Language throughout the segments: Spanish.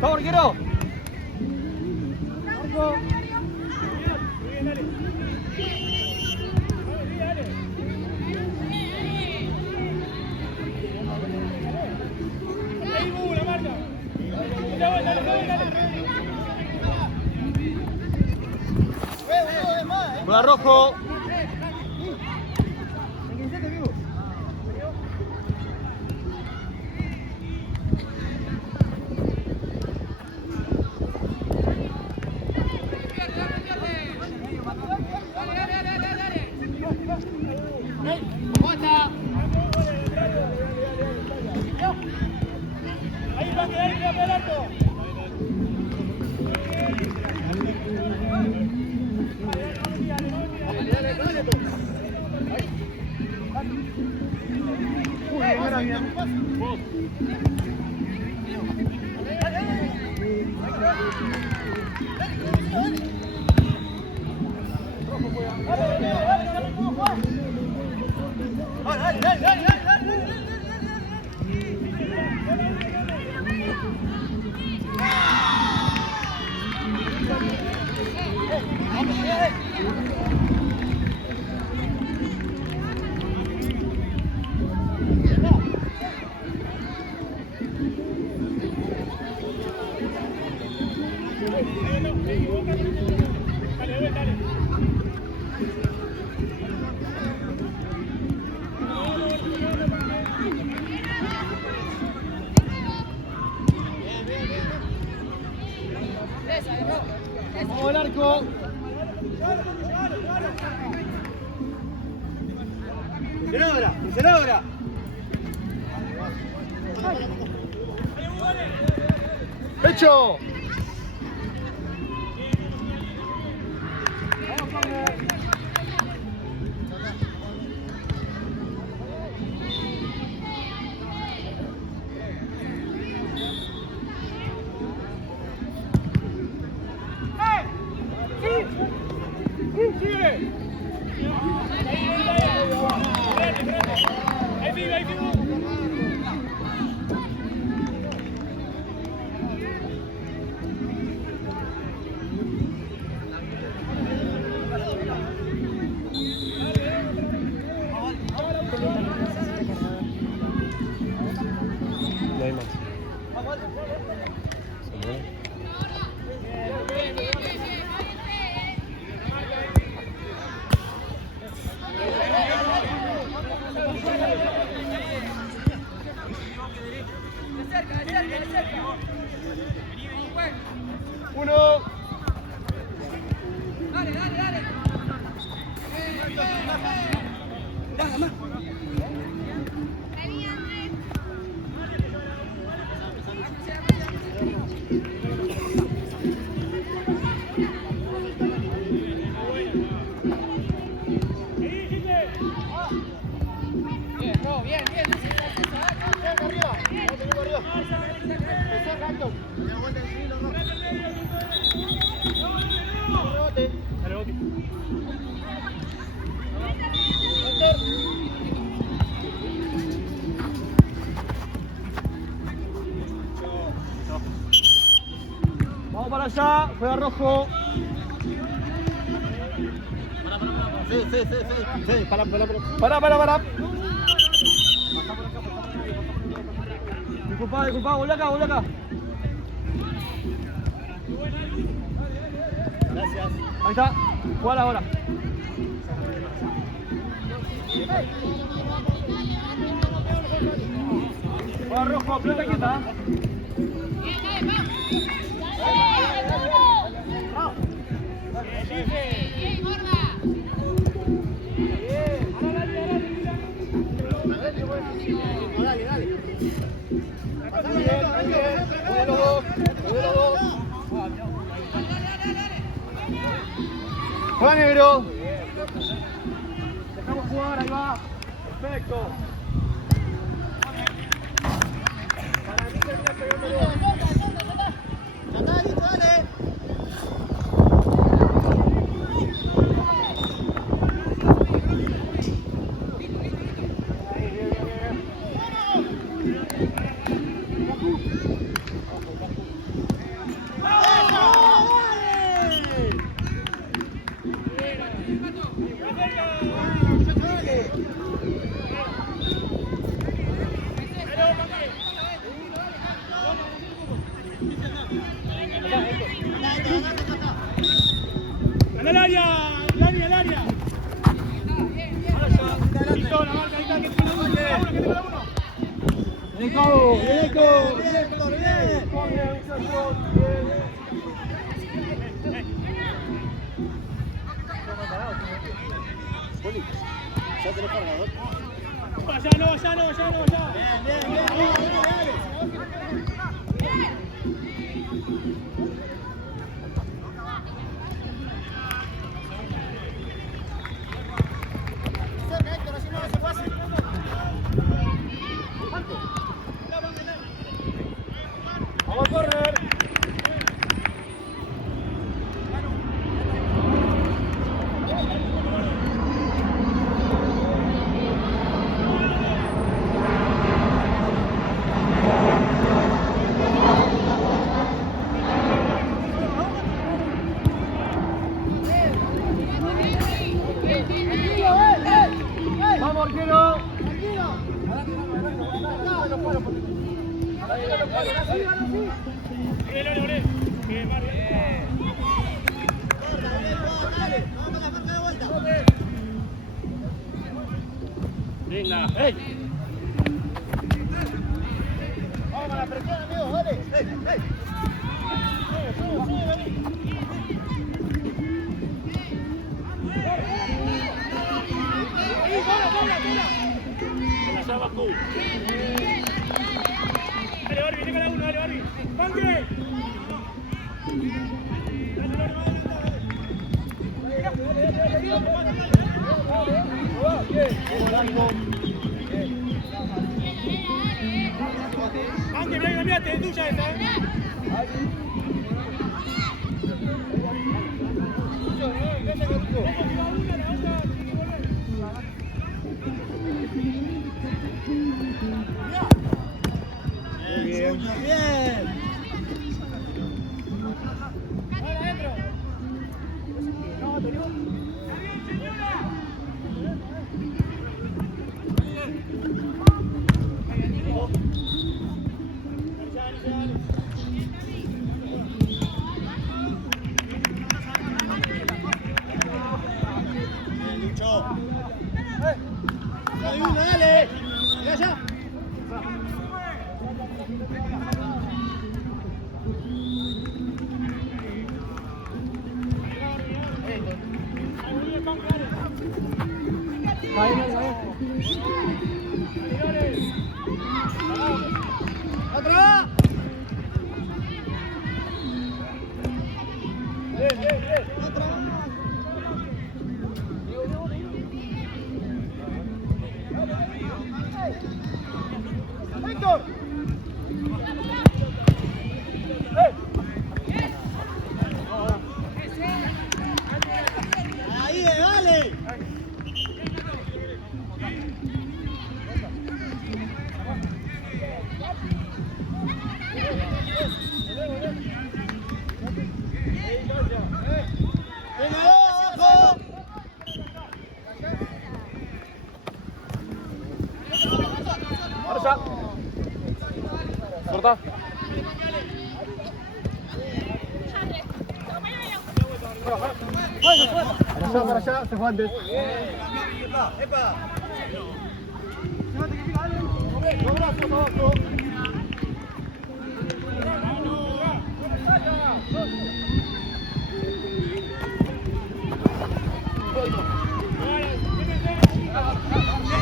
Vamos, arquero. Bola rojo. Vamos al arco. Se logra. ¡Hecho! No hay más. Uno. Dale. Nada más. Vamos para allá, juega rojo. Sí, para. Disculpa, volvé acá. Gracias. Ahí está, jugar ahora. Juega rojo, pelota quieta. Juega negro. Dejamos jugar, ahí va. Perfecto. Para mí termina pegándolo. ¡Al área! ¡Al área! Listo, la marca, ahí está, que tiene uno, que tenga uno. Bien, Cabo, bien, Cabo, bien, Cabo, bien. Corre, muchachos, bien. ¿Ya tenés cargador? Allá no, allá no, allá no, allá. Bien, bien, bien. Vamos a correr. Vamos, arquero. Venga, Vamos a la presión, amigos, dale. allá Bakú. Dale, Barbie, tenga la uno, dale, Barbie. ¡Banque! Banque, Blanca, mirate, es tuya esta, Bien, bien. Hay uno, dale. Mira allá. ¡Otra! Bien, bien, bien. ¡Víctor! ¡Ahí, dale! ¡Venga, abajo! Ahora ya. Corta. Para allá, se fue antes. ¡Epa! Los brazos abajo.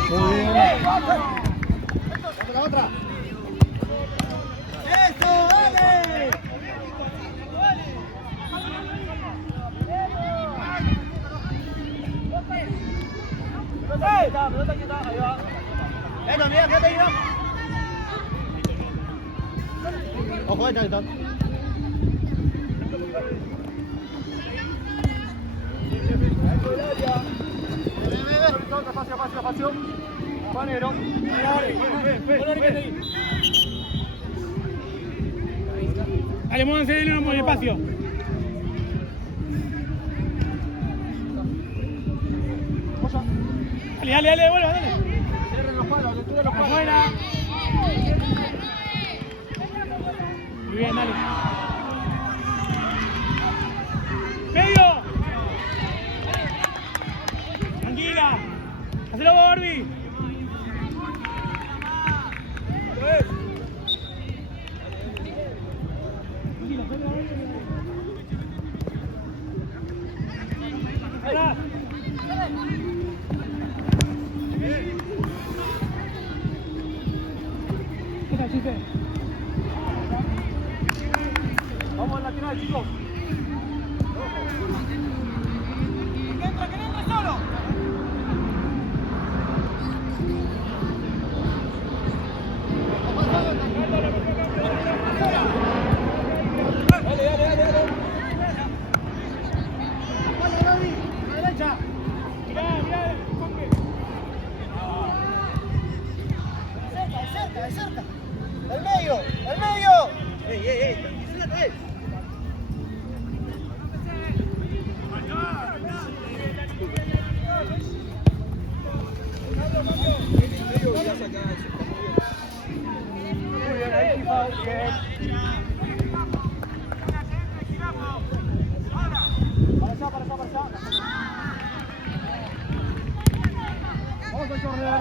Muy bien. La otra. ¡Eso, dale! Pelota quieta, ahí va. Venga, mira, quédate ahí, va. Ojo, ahí está. Espacio. Juan Negro. Dale, muévanse en el espacio. Dale, vuelva, dale. Cierren los palos, lectura los palos. Afuera. Muy bien, dale. ¡Medio! Tranquila. Hacelo vos, Barbie. Vamos al lateral, chicos. ¡Que entra solo! Dale. Vale, Gaby, a la derecha. Mirá, Juanque. De cerca. ¡El medio! ¡Ey! ¡Tranquilízate! Muy bien, ahí, Pau. Bien. Para allá. Vamos al corner.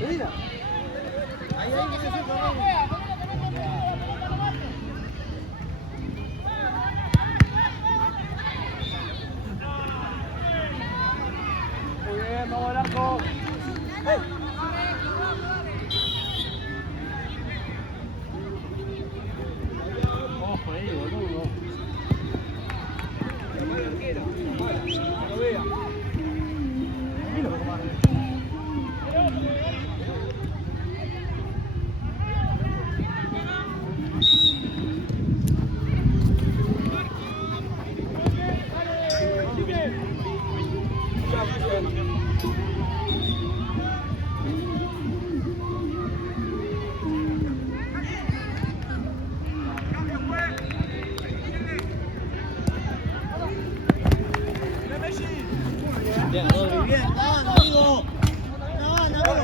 Medina. Ahí, que se suelta. Muy bien, vamos al arco. Ojo ahí, boludo. Que lo vea. Tranquilo, compadre. Bien, Rodri, bien. ¡No, amigo! ¡No!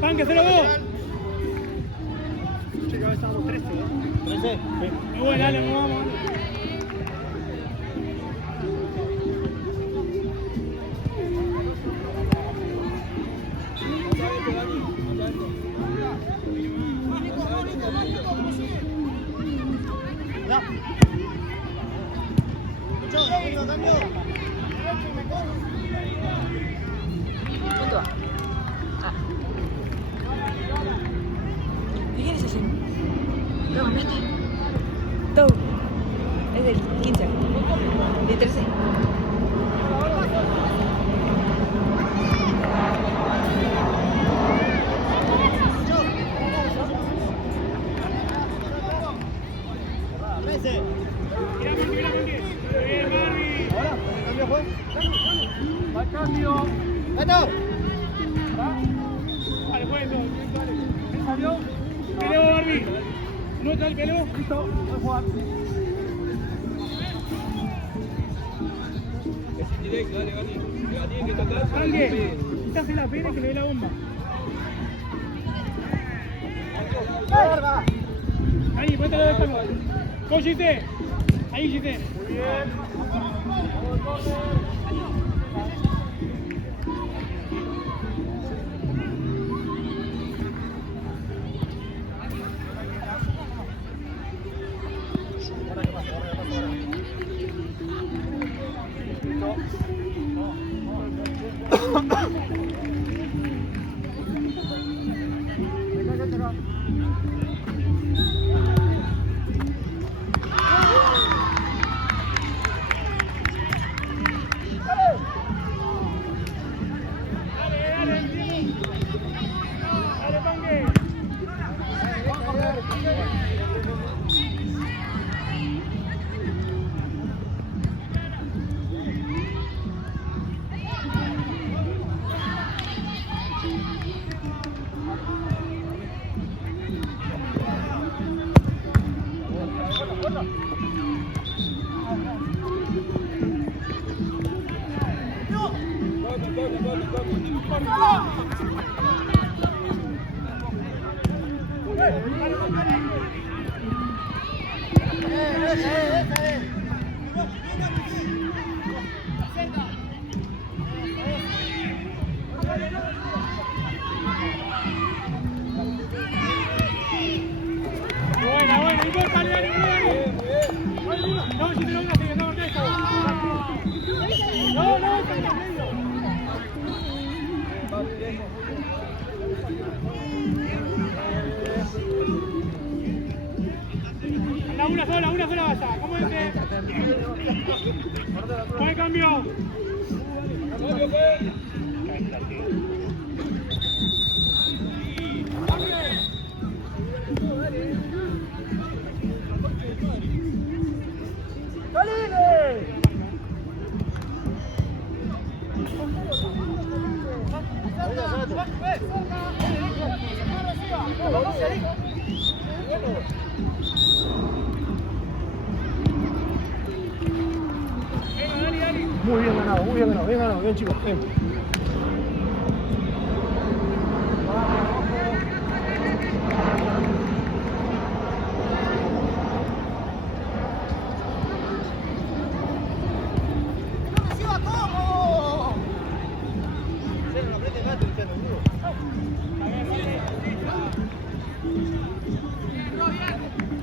Panque, 0-2. Che, que ahora estábamos 13, ¿eh? 13. Muy bueno, dale, vamos. ¿Cuánto va? ¿De quién es ese? ¿Lo compraste? Todo. Es del 15. De 13. Mira, Panque. Muy bien, Barbie. Ahora, cambio, juez. Va el cambio. ¡Gato! Dale, juez, dale. ¿Él salió? Peleo, Barbie. ¿No está el peleo? Listo, voy a jugar. Es indirecto, dale, Gani. La tiene que tocar. Panque, quizás se la pena que le dé la bomba. ¡Verga! Ahí, ponte la de esta. Con Gite. Ahí, Gite. Muy bien. Vamos al corner. Listo. Buena, buena, y vos dale, dale, dale. No, si te lo una, sigue, no, Ernesto. No, no, está en el medio. Anda, una sola basta. ¿Cómo es que? Buen cambio. Muy bien ganado, bien chicos, bien.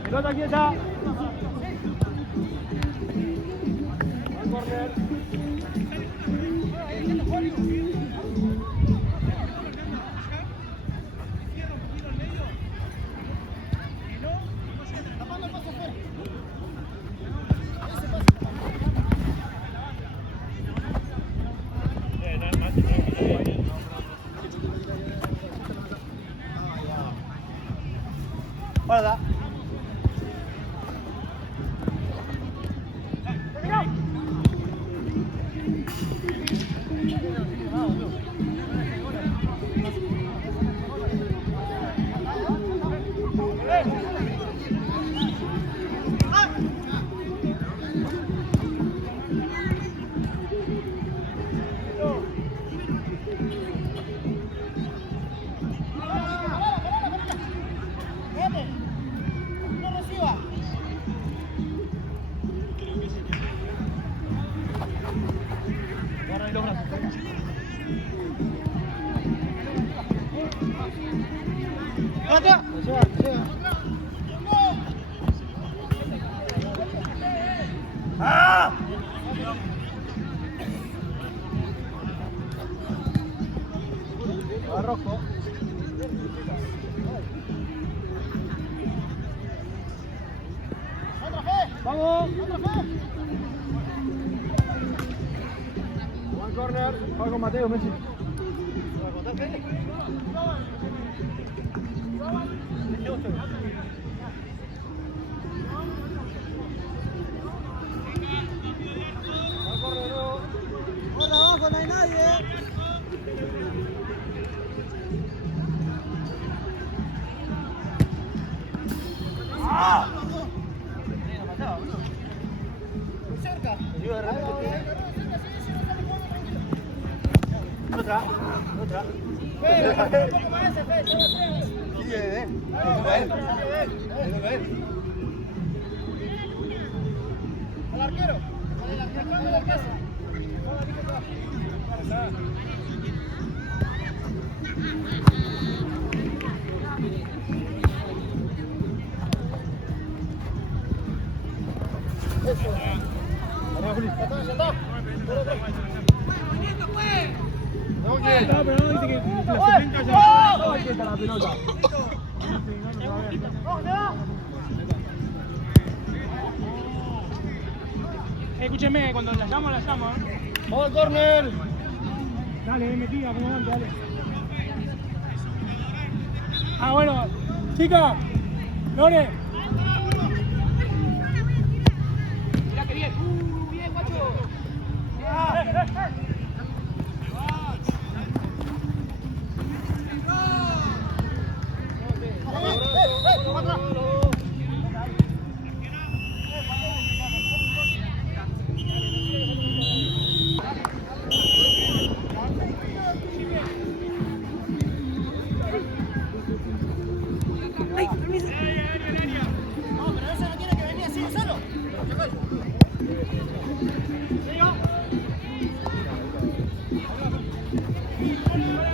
Pelota quieta. Al córner. Guarda. Rojo. Vamos. Buen corner. Juega con Mateo, Messi. Corre abajo, no hay nadie. Cerca. Otra. Un poco más ese, Fe. Sigue, ven. Al arquero. Al arquero. Arriba, Juli. No, pero no dice que la 70 ya. Ahí está la pelota. Escúcheme, cuando la llamo, ¿eh? Vamos al córner. Dale, metida, como antes, dale. Ah, bueno, chica, Lore. Mirá que bien. Bien, guacho. Ay, permiso. No, pero eso no tiene que venir así solo.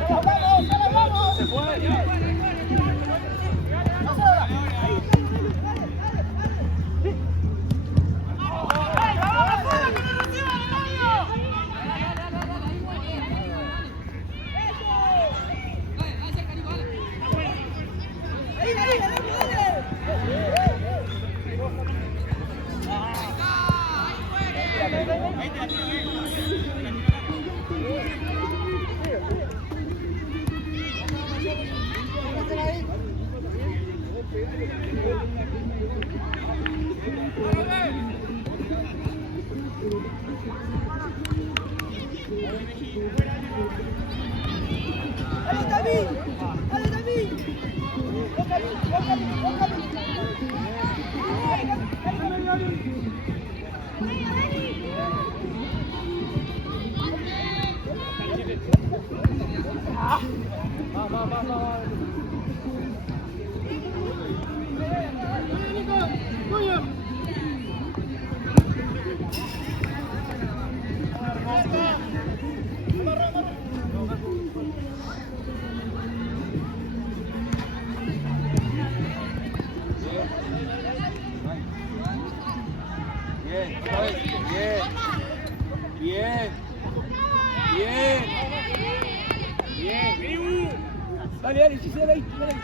¡Vamos! Se fue. Dale, sí, dale ahí, dale.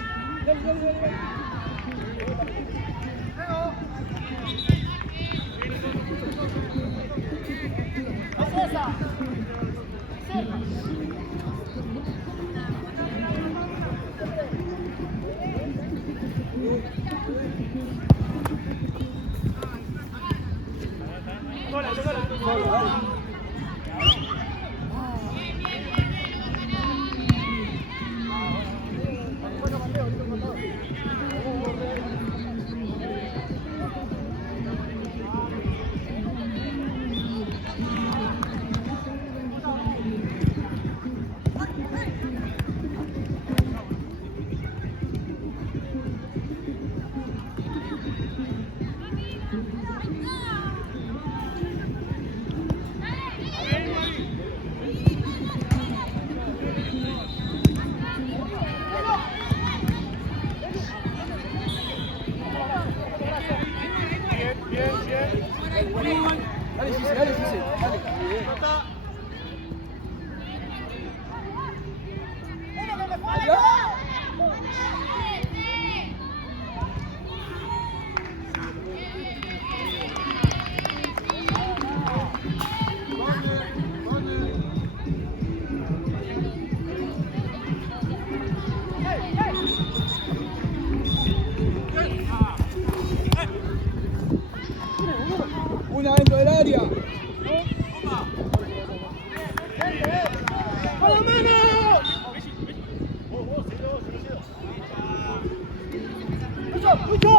Una dentro del área. ¡Con la mano! ¡Mucho!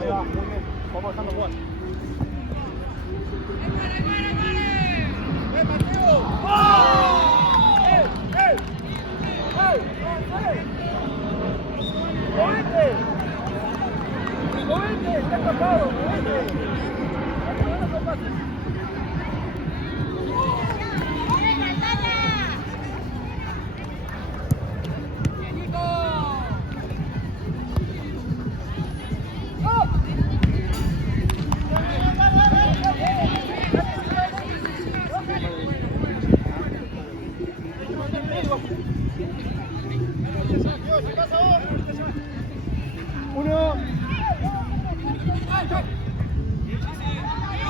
Ahí va, muy bien. Vamos dejando jugar. ¡Movete! ¡Está escapado! ¡Movete!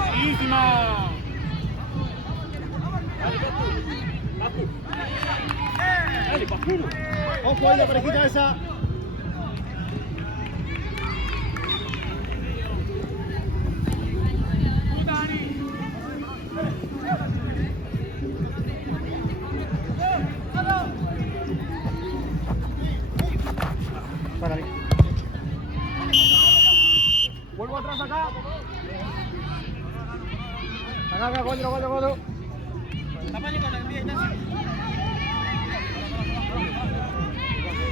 Buenísima. Dale, Papuno. Ojo ahí la parejita esa. Para ahí. Vuelvo atrás acá. Acá, 4. Tapale con el pie, Ignacio.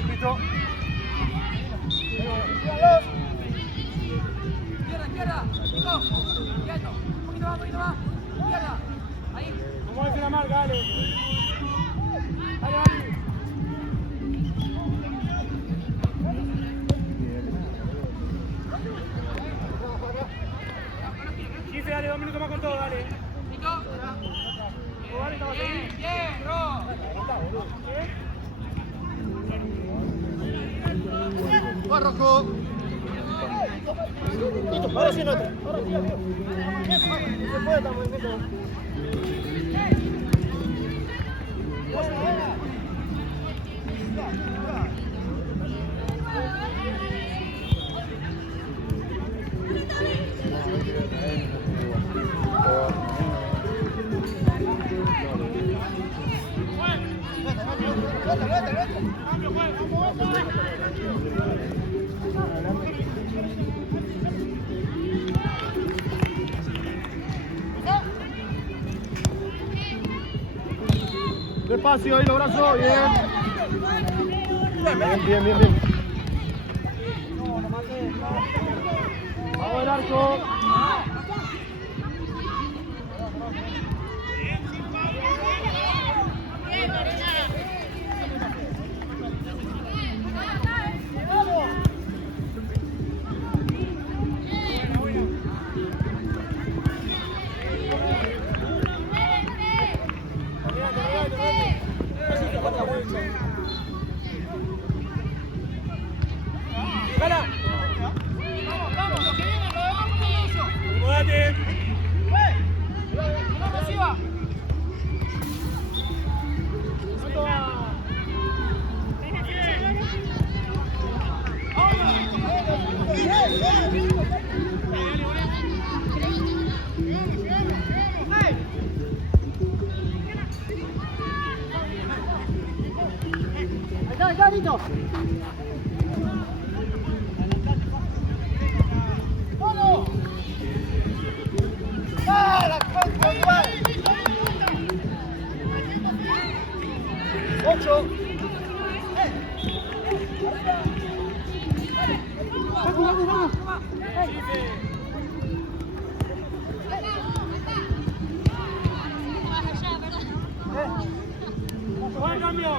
Listo. Izquierda, Nico, quieto, un poquito más, izquierda, ahí. ¿Cómo es la marca? Dale. Dale. 15, dale, 2 minutos más con todo, dale. Nico. Bien, Ro. Va, Rocco. Listo, ahora sí no. Se puede estar movimiento. Despacio ahí los brazos, bien. Bien. Vamos el arco. Acá, Nito. Buen cambio.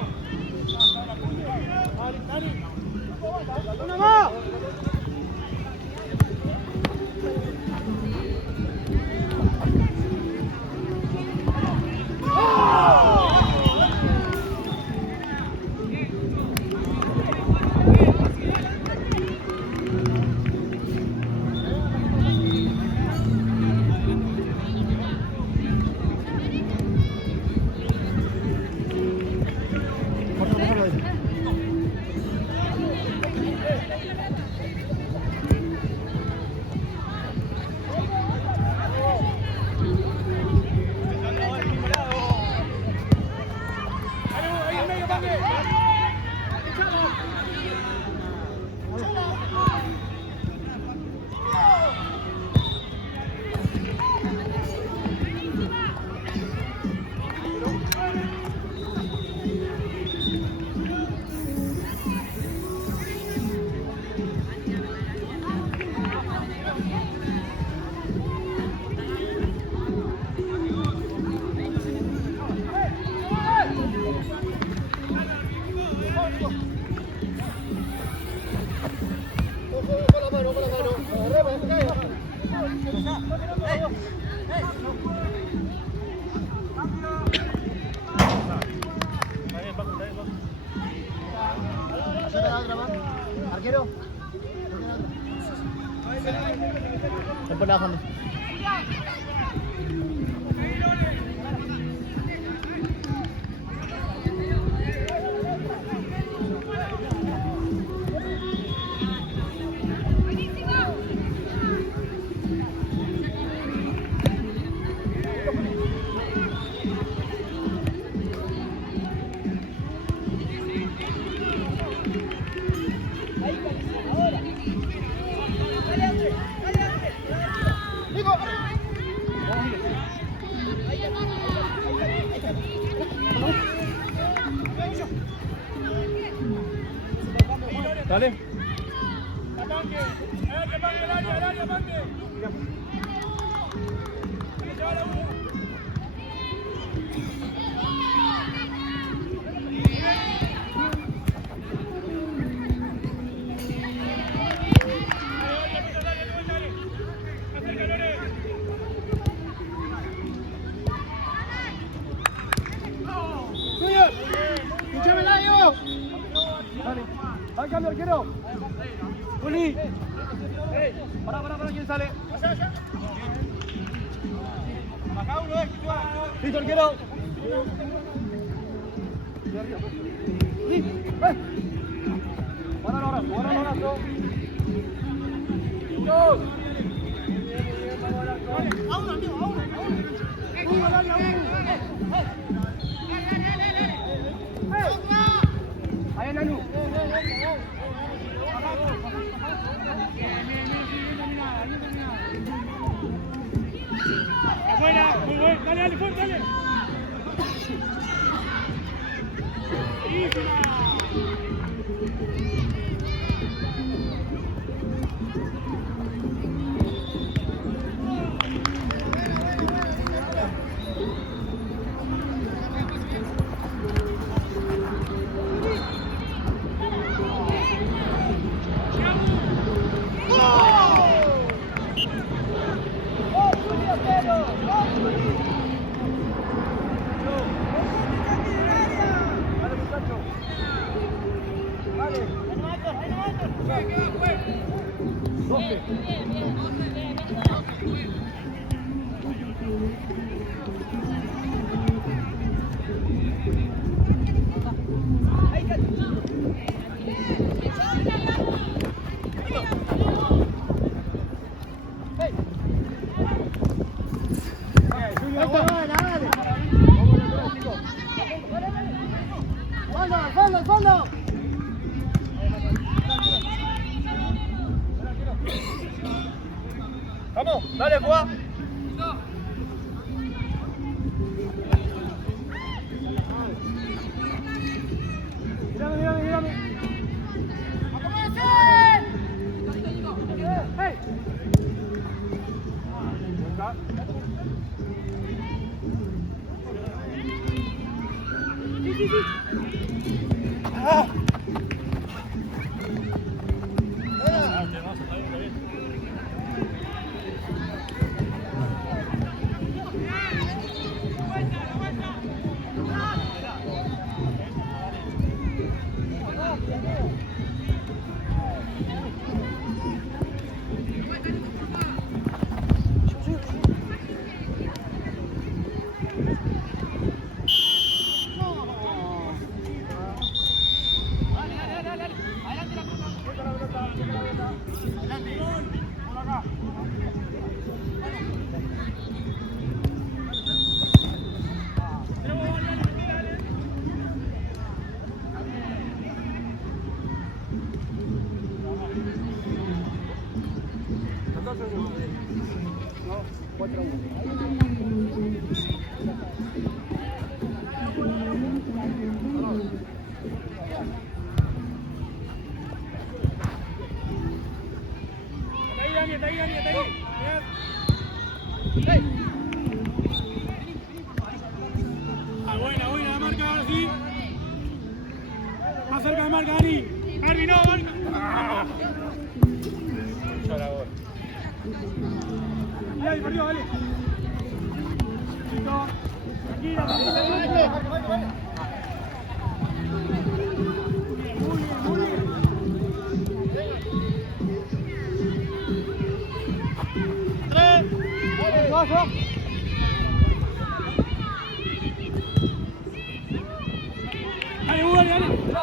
Dale. ¡Una más! Arquero. Tempelahan. Dale. Al cambio, arquero. Juli. Para, ¿quién sale? Acá uno, listo, arquero. Para el abrazo. Ahí, Nanu. Afuera, muy bueno, dale, fuerte, dale. Buenísima. ¡Fondo! Vamos, dale, juega. Mírame. ¡Hey! Sí. ¡Ah! Buena, la marca, ahora sí. Más cerca de marca, Dani. Arby, no, marca. Ahí, perdió, dale. Listo. Tranquila. Muy bien. va, se va. Dale, Hugo, dale, dale.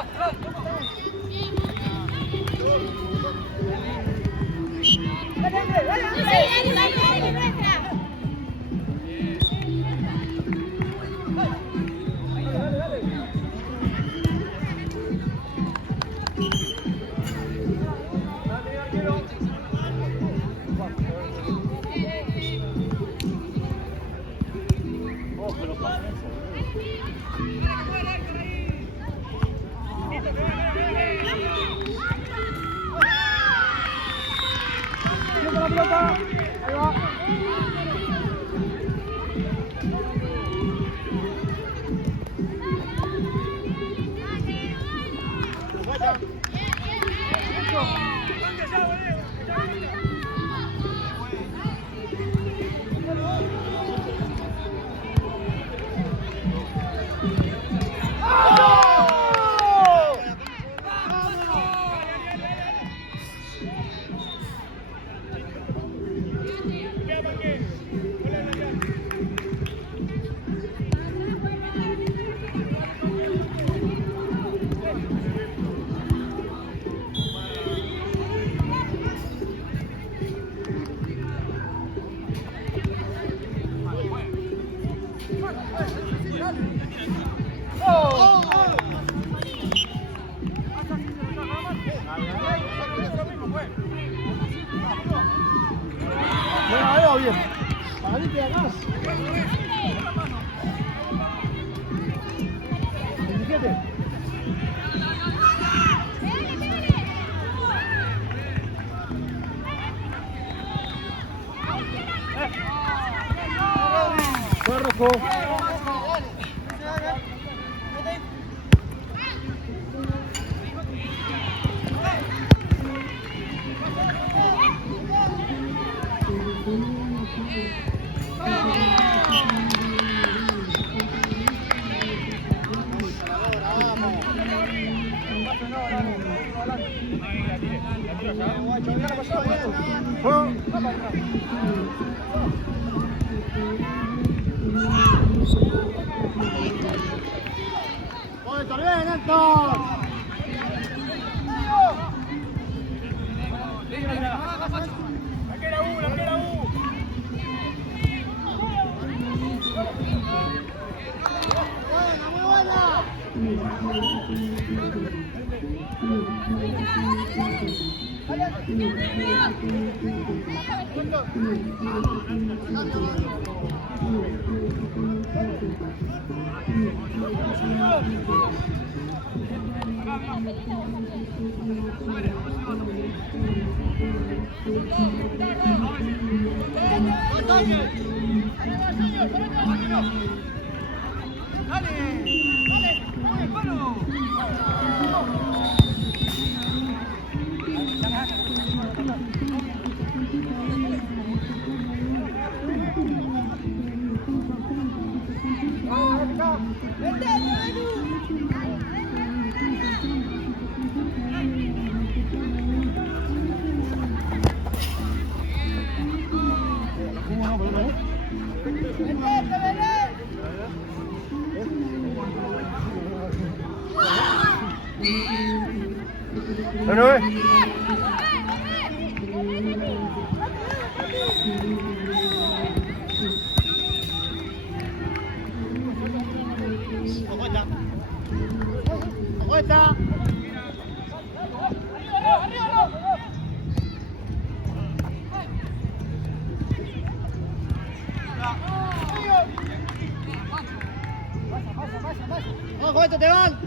Pelota, la pelota. Ahí va. Bueno, ahí va bien. Para mí queda más. 27. Fue rojo. Bueno, ¡Ojo, esto te van!